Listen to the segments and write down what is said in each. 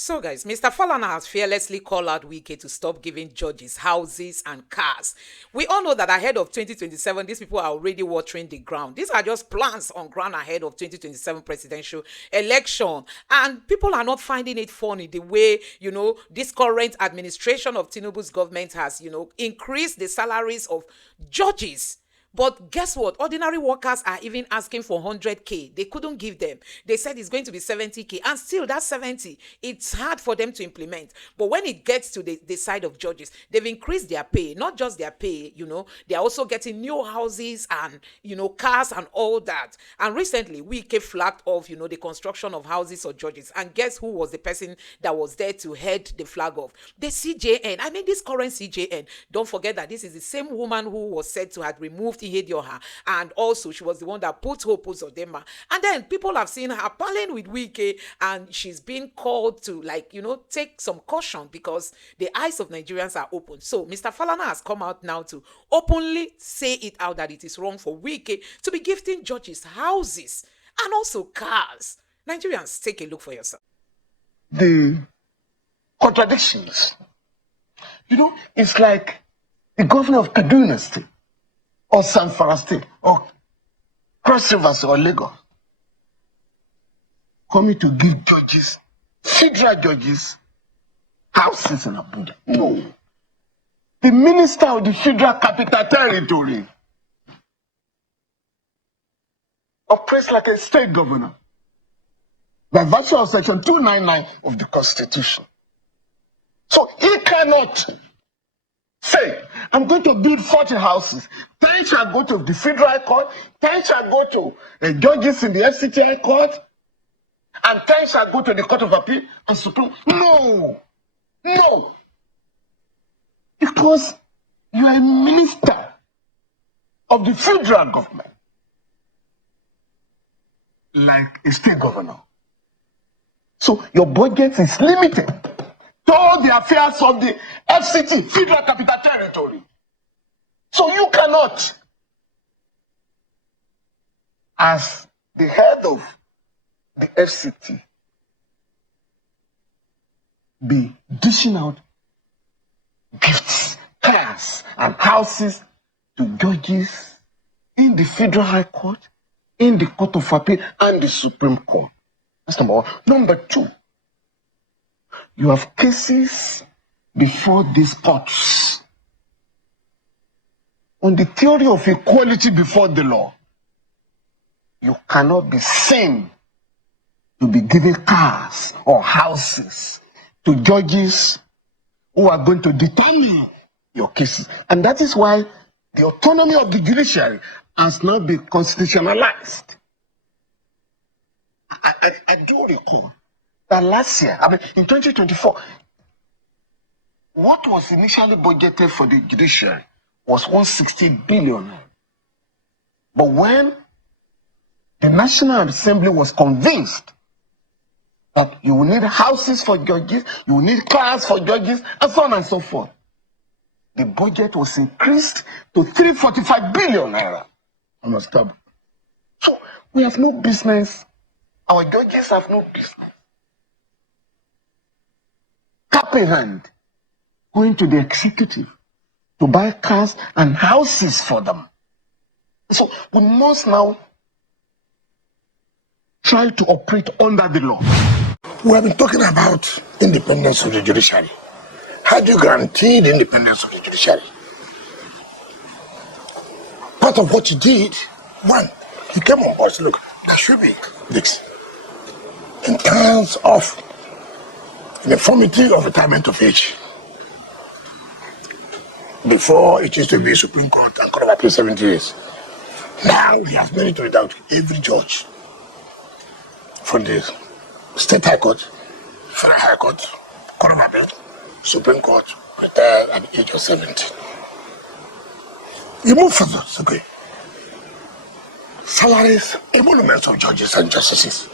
So, guys, Mr. Falana has fearlessly called out Wike to stop giving judges houses and cars. We all know that ahead of 2027, these people are already watering the ground. These are just plans on ground ahead of 2027 presidential election. And people are not finding it funny the way, this current administration of Tinubu's government has, increased the salaries of judges. But guess what? Ordinary workers are even asking for 100K. They couldn't give them. They said it's going to be 70K. And still, that 70, it's hard for them to implement. But when it gets to the side of judges, they've increased their pay. Not just their pay, they're also getting new houses and, cars and all that. And recently, Wike flagged off, the construction of houses for judges. And guess who was the person that was there to head the flag off? The CJN. I mean, this current CJN. Don't forget that this is the same woman who was said to have removed Ihedioha, and also she was the one that put Hope Uzodinma. And then people have seen her palling with Wike, and she's been called to take some caution because the eyes of Nigerians are open. So Mr. Falana has come out now to openly say it out that it is wrong for Wike to be gifting judges houses and also cars. Nigerians, take a look for yourself. The contradictions. It's like the governor of Kaduna State, or Zamfara State, or Cross Rivers, or Lagos, coming to give judges, federal judges, houses in Abuja. No. The minister of the Federal Capital Territory operates like a state governor by virtue of Section 299 of the Constitution. So he cannot say, I'm going to build 40 houses. 10 shall go to the Federal Court, 10 shall go to judges in the FCTI Court, and 10 shall go to the Court of Appeal and Supreme. No! No! Because you are a minister of the federal government, like a state governor. So your budget is limited to all the affairs of the FCT, Federal Capital Territory. So you cannot, as the head of the FCT, be dishing out gifts, cars, and houses to judges in the Federal High Court, in the Court of Appeal, and the Supreme Court. That's number one. Number two, you have cases before these courts on the theory of equality before the law. You cannot be seen to be giving cars or houses to judges who are going to determine your cases. And that is why the autonomy of the judiciary has not been constitutionalized. I do recall that last year, in 2024, what was initially budgeted for the judiciary was 160 billion. But when the National Assembly was convinced that you will need houses for judges, you will need cars for judges, and so on and so forth, the budget was increased to 345 billion naira. Understand? So we have no business, our judges have no business, cap in hand, going to the executive to buy cars and houses for them. So we must now try to operate under the law. We have been talking about independence of the judiciary. How do you guarantee the independence of the judiciary? Part of what you did, one, you came on board, look, there should be this. In terms of uniformity of retirement of age. Before, it used to be Supreme Court and Court of Appeal 70 years. Now, he has made it without every judge from the State High Court, Federal High Court, Court of Appeal, Supreme Court, retired at the age of 70. You move further, it's okay. Salaries, emoluments of judges and justices.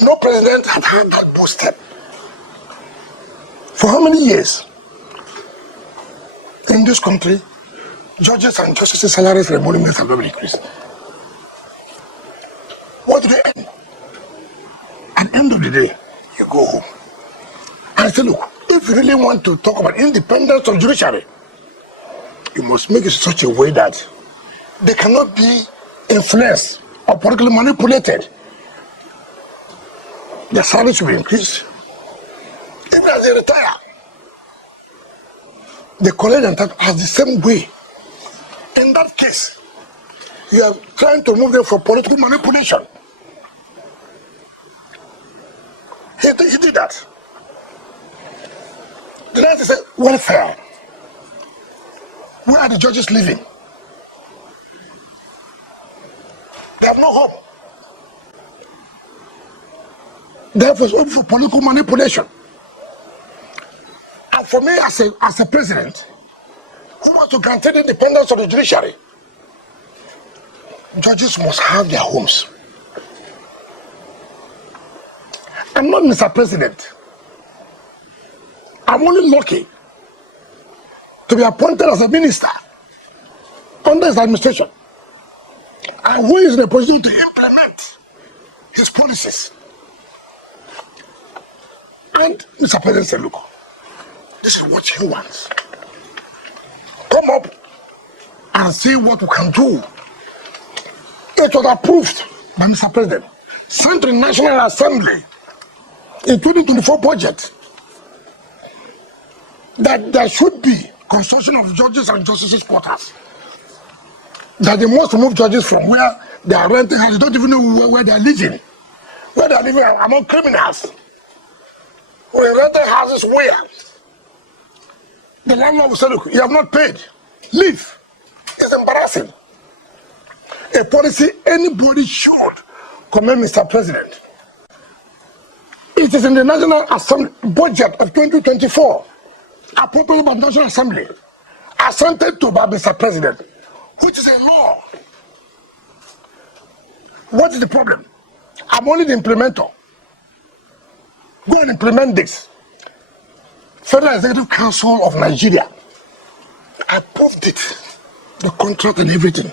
No president had had that boosted. For how many years? In this country, judges and justices' salaries and emoluments have never increased. What do they earn? At the end of the day, you go home and say, look, if you really want to talk about independence of judiciary, you must make it such a way that they cannot be influenced or politically manipulated. Their salary should be increased. Even as they retire, they collect and tax as the same way. In that case, you are trying to remove them for political manipulation. He did that. The next is welfare. Where are the judges living? They have no hope. Therefore, it's open for political manipulation. And for me, as a president who wants to guarantee the independence of the judiciary, judges must have their homes. I'm not Mr. President. I'm only lucky to be appointed as a minister under his administration, and who is in a position to implement his policies. And Mr. President said, look, this is what he wants. Come up and see what we can do. It was approved by Mr. President, sent to the National Assembly in 2024 budget that there should be construction of judges and justices' quarters. That they must remove judges from where they are renting houses. They don't even know where they are living. Where they are living among criminals. We rented houses where the landlord will say, look, you have not paid. Leave. It's embarrassing. A policy anybody should commend Mr. President. It is in the National Assembly budget of 2024, appropriated by the National Assembly, assented to by Mr. President, which is a law. What is the problem? I'm only the implementer. Go and implement this. Federal Executive Council of Nigeria approved it, the contract and everything.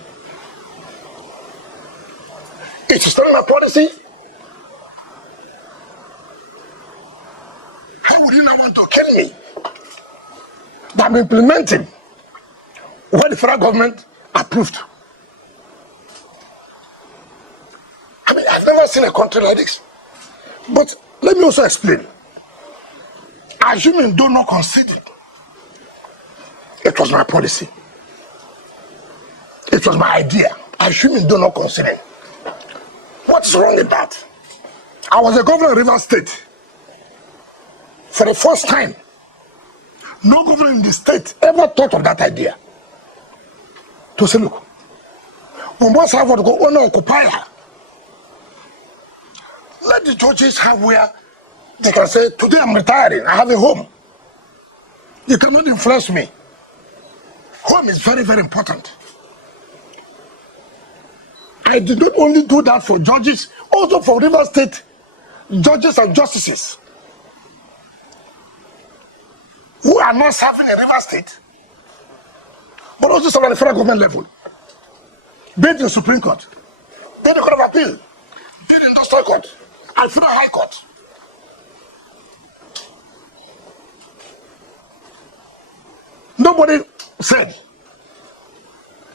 It is not my policy. How would you not want to kill me? But I'm implementing what the federal government approved. I mean, I've never seen a country like this. But let me also explain. Assuming do not concede, it was my policy. It was my idea. Assuming do not concede. What's wrong with that? I was a governor of Rivers State. For the first time, no governor in the state ever thought of that idea. To say, look, we must have what we call owner occupier. Let the judges have where they can say, today I'm retiring, I have a home. You cannot influence me. Home is very, very important. I did not only do that for judges, also for River State judges and justices who are not serving in River State, but also serve at the federal government level. Be it in the Supreme Court, be it the Court of Appeal, be it the Industrial Court, and Federal High Court. Nobody said,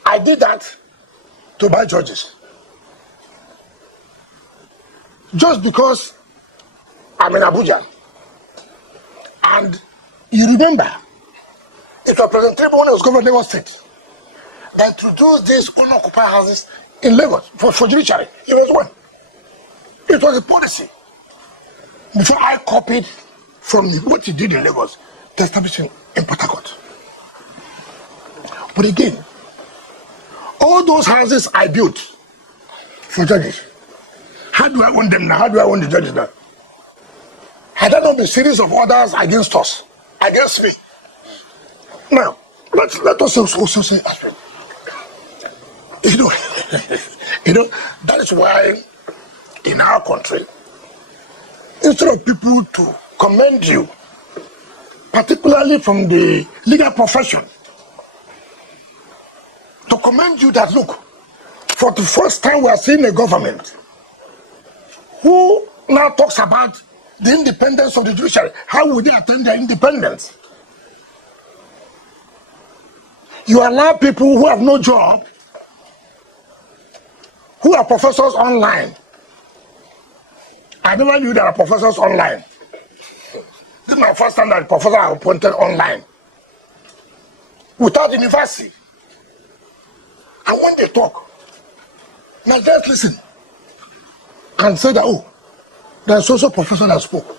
I did that to buy judges. Just because I'm in Abuja. And you remember, it was President Tinubu when he was governor of Lagos State that introduced these owner-occupied houses in Lagos for judiciary. It was one. It was a policy. Before I copied from what he did in Lagos, to establish in Port Harcourt. But again, all those houses I built for judges, how do I own them now? How do I own the judges now? Had there not been a series of orders against us, against me? Now, let us also say, you know, that is why in our country, instead of people to commend you, particularly from the legal profession, to commend you that, look, for the first time we are seeing a government who now talks about the independence of the judiciary. How would they attain their independence? You allow people who have no job, who are professors online. I never knew there are professors online. This is my first time that a professor are appointed online without university. And when they talk, now just listen and say that, oh, there's also a professor that spoke.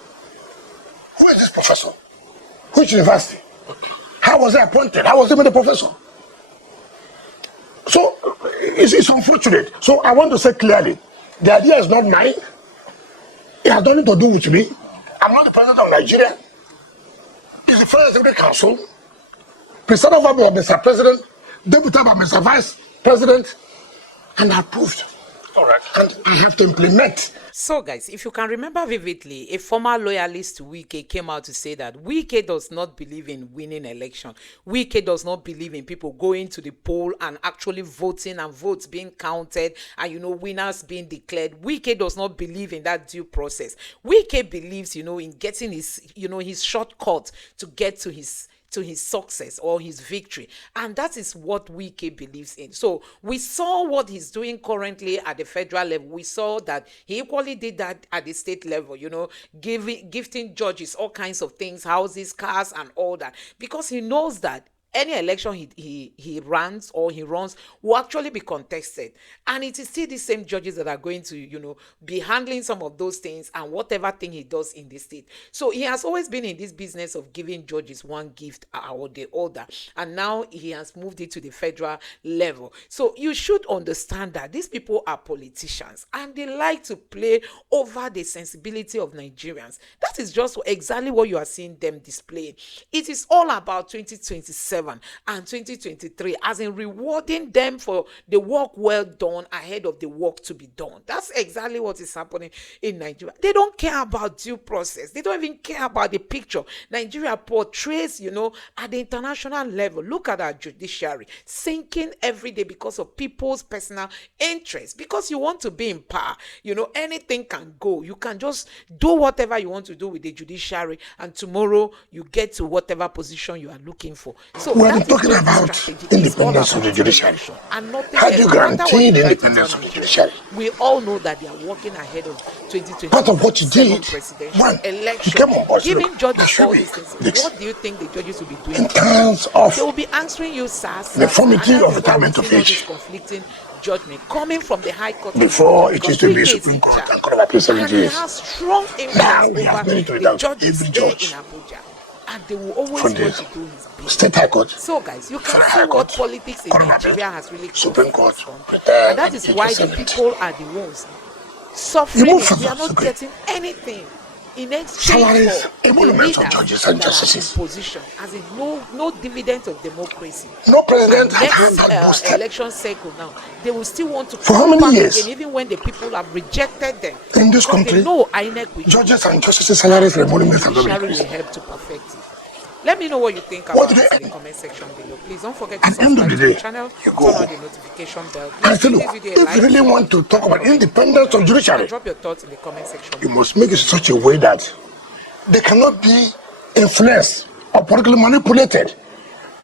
Who is this professor? Which university? How was he appointed? How was he made a professor? So it's unfortunate. So I want to say clearly, the idea is not mine. It has nothing to do with me. I'm not the president of Nigeria. It's the Federal Executive Council, presided over by Mr. President, deputed by Mr. Vice President, and approved. All right. And I have to implement. So, guys, if you can remember vividly, a former loyalist to Wike came out to say that Wike does not believe in winning election. Wike does not believe in people going to the poll and actually voting and votes being counted and, you know, winners being declared. Wike does not believe in that due process. Wike believes, you know, in getting his, you know, his shortcut to get to his success or his victory, and that is what Wike believes in. So we saw what he's doing currently at the federal level. We saw that he equally did that at the state level, you know, gifting judges all kinds of things, houses, cars, and all that, because he knows that any election he runs or he runs will actually be contested, and it is still the same judges that are going to, you know, be handling some of those things and whatever thing he does in the state. So he has always been in this business of giving judges one gift or the other, and now he has moved it to the federal level. So you should understand that these people are politicians and they like to play over the sensibility of Nigerians. That is just exactly what you are seeing them display. It is all about 2027 and 2023, as in rewarding them for the work well done ahead of the work to be done. That's exactly what is happening in Nigeria. They don't care about due process. They don't even care about the picture Nigeria portrays, you know, at the international level. Look at our judiciary sinking every day because of people's personal interests, because you want to be in power. You know, anything can go. You can just do whatever you want to do with the judiciary, and tomorrow you get to whatever position you are looking for. So when we're talking about independence of the judiciary, how do you guarantee the independence of the judiciary? We all know that they are working ahead of 2020. Part of what you did, one, election, you came on board, giving judges all these things. What do you think the judges will be doing? In terms of they will be answering you, sir. uniformity of retirement of age, conflicting judgment coming from the High Court. Before it used to be Supreme Court and Court of Appeal 70 years. He has strong influence over the judges here in Abuja, and they will always want to do his business. State High Court. So, guys, you can see what politics in Nigeria has really Supreme Court. And that is why the people are the ones suffering. They are not getting anything in exchange for emoluments of judges and justices. Position, as in no dividend of democracy. No president. Next election cycle now, they will still want to for how many years? Again, even when the people have rejected them. In this country, judges and justices' salaries and emoluments have not been increased. Will help to perfect it. Let me know what you think about it in the comment section below. Please don't forget to subscribe to the channel, turn on the notification bell. And still, if you really want to talk about independence of judiciary, drop your thoughts in the comment section. You must make it in such a way that they cannot be influenced or politically manipulated.